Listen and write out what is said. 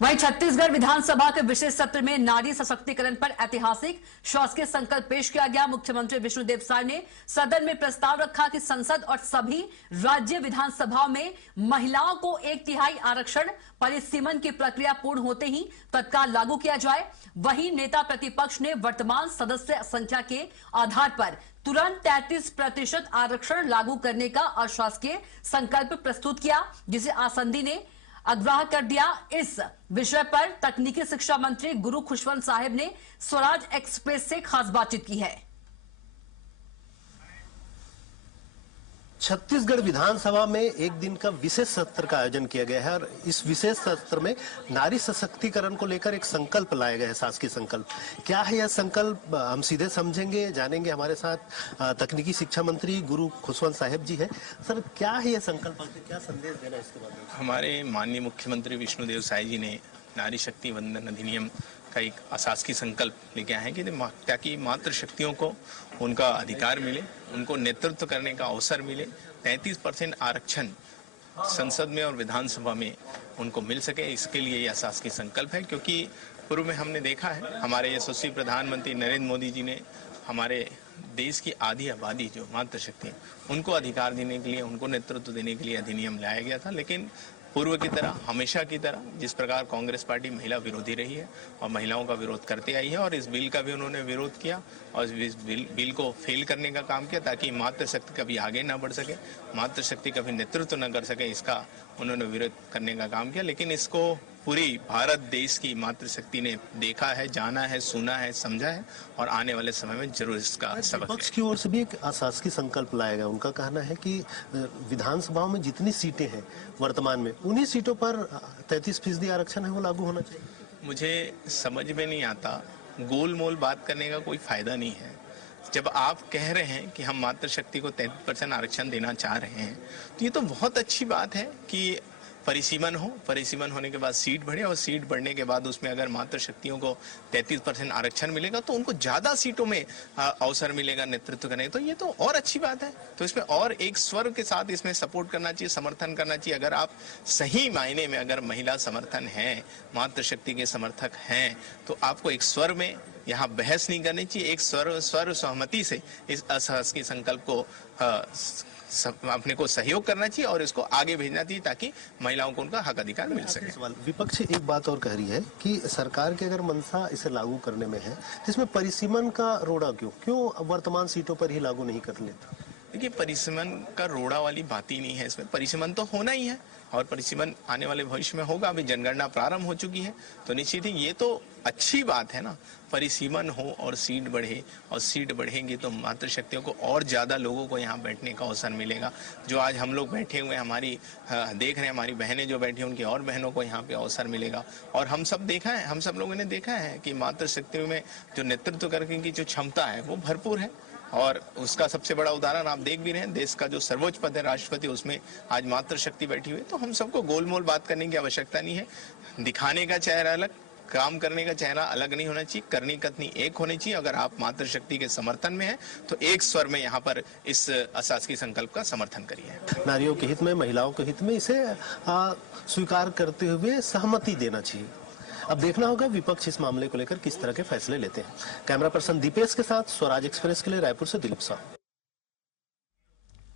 वहीं छत्तीसगढ़ विधानसभा के विशेष सत्र में नारी सशक्तिकरण पर ऐतिहासिक शासकीय संकल्प पेश किया गया। मुख्यमंत्री विष्णुदेव साय ने सदन में प्रस्ताव रखा कि संसद और सभी राज्य विधानसभाओं में महिलाओं को 1/3 आरक्षण परिसीमन की प्रक्रिया पूर्ण होते ही तत्काल लागू किया जाए। वहीं नेता प्रतिपक्ष ने वर्तमान सदस्य संख्या के आधार पर तुरंत 33% आरक्षण लागू करने का अशासकीय संकल्प प्रस्तुत किया, जिसे आसंदी ने अग्राह्य कर दिया। इस विषय पर तकनीकी शिक्षा मंत्री गुरु खुशवंत साहिब ने स्वराज एक्सप्रेस से खास बातचीत की है। छत्तीसगढ़ विधानसभा में एक दिन का विशेष सत्र का आयोजन किया गया है और इस विशेष सत्र में नारी सशक्तिकरण को लेकर एक संकल्प लाया गया है, शासकीय संकल्प। क्या है यह संकल्प, हम सीधे समझेंगे, जानेंगे। हमारे साथ तकनीकी शिक्षा मंत्री गुरु खुशवंत साहिब जी है। सर, क्या है यह संकल्प, क्या संदेश देना इसके बारे में? हमारे माननीय मुख्यमंत्री विष्णुदेव साय जी ने नारी शक्ति वंदन अधिनियम का एक अशासकीय संकल्प लेके आए हैं कि ताकि मातृ शक्तियों को उनका अधिकार मिले, उनको नेतृत्व करने का अवसर मिले, 33% आरक्षण संसद में और विधानसभा में उनको मिल सके। इसके लिए यह अशासकीय संकल्प है, क्योंकि पूर्व में हमने देखा है हमारे यशस्वी प्रधानमंत्री नरेंद्र मोदी जी ने हमारे देश की आधी आबादी जो मातृ शक्ति है उनको अधिकार देने के लिए, उनको नेतृत्व देने के लिए अधिनियम लाया गया था। लेकिन पूर्व की तरह, हमेशा की तरह जिस प्रकार कांग्रेस पार्टी महिला विरोधी रही है और महिलाओं का विरोध करते आई है, और इस बिल का भी उन्होंने विरोध किया और इस बिल को फेल करने का काम किया ताकि मातृशक्ति कभी आगे ना बढ़ सके, मातृशक्ति कभी नेतृत्व न कर सके, इसका उन्होंने विरोध करने का काम किया। लेकिन इसको पूरी भारत देश की मातृशक्ति ने देखा है, जाना है, सुना है, समझा है और आने वाले समय में जरूर इसका सबक। विपक्ष की ओर से भी एक अशासकीय संकल्प लाया गया। उनका कहना है कि विधानसभाओं में जितनी सीटें हैं वर्तमान में, उन्हीं सीटों पर 33% आरक्षण है वो लागू होना चाहिए। मुझे समझ में नहीं आता, गोल मोल बात करने का कोई फायदा नहीं है। जब आप कह रहे हैं कि हम मातृशक्ति को 33% आरक्षण देना चाह रहे हैं, तो ये तो बहुत अच्छी बात है कि परिसीमन हो, परिसीमन होने के बाद सीट बढ़े और सीट बढ़ने के बाद उसमें अगर मातृशक्तियों को 33% आरक्षण मिलेगा तो उनको ज्यादा सीटों में अवसर मिलेगा नेतृत्व करने। तो ये तो और अच्छी बात है। तो इसमें और एक स्वर के साथ इसमें सपोर्ट करना चाहिए, समर्थन करना चाहिए। अगर आप सही मायने में अगर महिला समर्थन है, मातृशक्ति के समर्थक हैं, तो आपको एक स्वर में यहाँ बहस नहीं करनी चाहिए, एक स्वर सहमति से इस अशासकीय संकल्प को अपने को सहयोग करना चाहिए और इसको आगे भेजना चाहिए ताकि महिलाओं को उनका हक अधिकार मिल सके। विपक्ष एक बात और कह रही है कि सरकार की अगर मंशा इसे लागू करने में है तो इसमें परिसीमन का रोड़ा क्यों वर्तमान सीटों पर ही लागू नहीं कर लेता? देखिए, परिसीमन का रोड़ा वाली बात ही नहीं है। इसमें परिसीमन तो होना ही है और परिसीमन आने वाले भविष्य में होगा। अभी जनगणना प्रारंभ हो चुकी है, तो निश्चित ही ये तो अच्छी बात है ना। परिसीमन हो और सीट बढ़े, और सीट बढ़ेंगी तो मातृशक्तियों को और ज्यादा लोगों को यहाँ बैठने का अवसर मिलेगा। जो आज हम लोग बैठे हुए हमारी देख रहे हैं, हमारी बहनें जो बैठी हैं उनकी और बहनों को यहाँ पे अवसर मिलेगा। और हम सब लोगों ने देखा है कि मातृशक्ति में जो नेतृत्व करने की जो क्षमता है वो भरपूर है, और उसका सबसे बड़ा उदाहरण आप देख भी रहे हैं। देश का जो सर्वोच्च पद है राष्ट्रपति, उसमें आज मातृशक्ति बैठी हुई है। तो हम सबको गोलमोल बात करने की आवश्यकता नहीं है। दिखाने का चेहरा अलग, काम करने का चेहरा अलग नहीं होना चाहिए, करनी कथनी एक होनी चाहिए। अगर आप मातृशक्ति के समर्थन में हैं तो एक स्वर में यहाँ पर इस अशासकीय संकल्प का समर्थन करिए। नारियों के हित में, महिलाओं के हित में इसे स्वीकार करते हुए सहमति देना चाहिए। अब देखना होगा विपक्ष इस मामले को लेकर किस तरह के फैसले लेते हैं। कैमरा पर्सन दीपेश के साथ स्वराज एक्सप्रेस के लिए रायपुर से दिलीप साहू।